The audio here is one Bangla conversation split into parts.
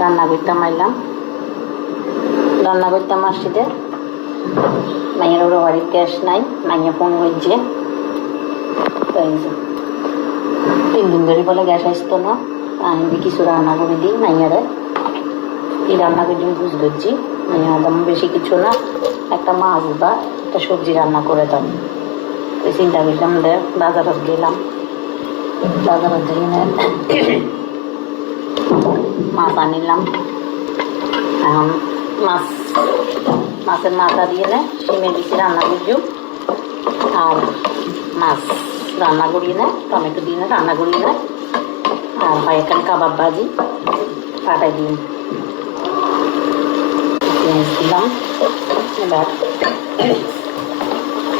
রান্না করতাম আইলাম, রান্না করতাম আসিতে মাইয়ের ওরা বাড়ির গ্যাস নাই, মাইয়া ফোন করছে তাই 3 দিন ধরে বলে গ্যাস আসতো না, আমি কিছু রান্না করে দিই মাইয়ারে। এই রান্না করে বুঝ করছি মাইয়া একদম বেশি কিছু না, একটা মাছ বা একটা সবজি রান্না করে দাম। ওই চিন্তা করলাম বাজারত গেলাম, বাজারত গিয়ে মাছ আনিলাম। এখন মাছের মাথা দিয়ে শিমে দিছি রান্না করছি, আর মাছ রান্না করিয়ে নেয়, টমেটো দিয়ে রান্না করিয়ে নেয়, আর হয় এখানে কাবাব ভাজি পাটাই দিন পেঁয়াজ দিলাম। এবার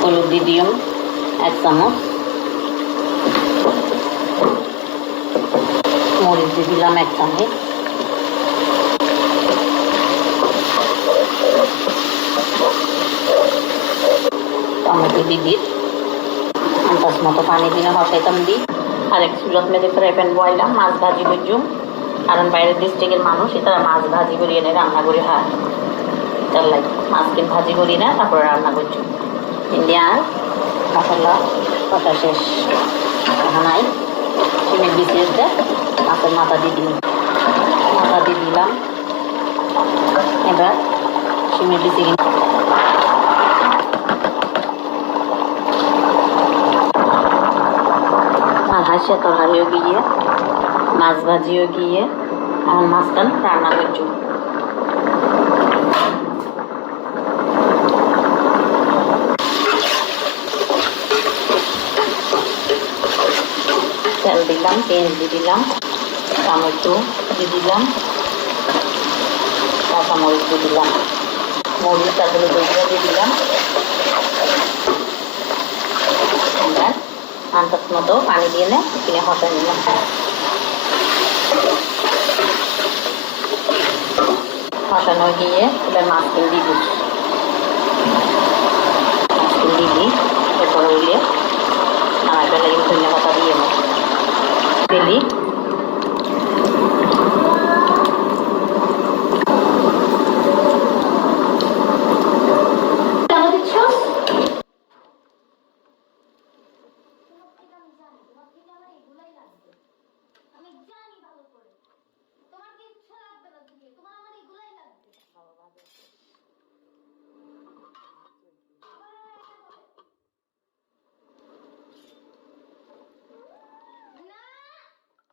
হলুদ দিয়ে দিলাম 1 চামচ, মরিচ দিয়ে দিলাম 1 চামচ, টমেটো দিয়ে আন্দাজ মতো পানি দিলে হসাইতাম দিই। আরেক চুলত মেঝে ফ্রাই প্যান বয়লাম, মাছ ভাজি করছুম। কারণ বাইরের ডিস্ট্রিক্টের মানুষ তারা মাছ ভাজি করিয়ে এনে রান্না করে খায়, তার লাগে মাছকে ভাজি করি না তারপরে রান্না করছি। ইন্ডিয়ার মশলা কষা শেষ, নাই চিমের বিচিতে মাছের মাথা দিয়ে দিলাম। এবার চিমের বিচি হাঁসের তরকারিও গিয়ে মাছ ভাজিও গিয়ে এখন মাছখান রান্না করছি। তেল দিলাম, পেঁয়াজ দিয়ে দিলাম, টমেটো দিয়ে দিলাম, কাঁচামরিচ দিয়ে দিলাম, মরিচ তারপরে দইগুলো দিয়ে দিলাম। এবার আন্দাজ মতো পানি দিয়ে কিনে হসাই নিলাম। হসানো গিয়ে এবার মাছগুলো দিয়ে দিই, এরপরে উলিয়ে আমার বেলা ধনিয়া পাতা দিয়ে দিলি।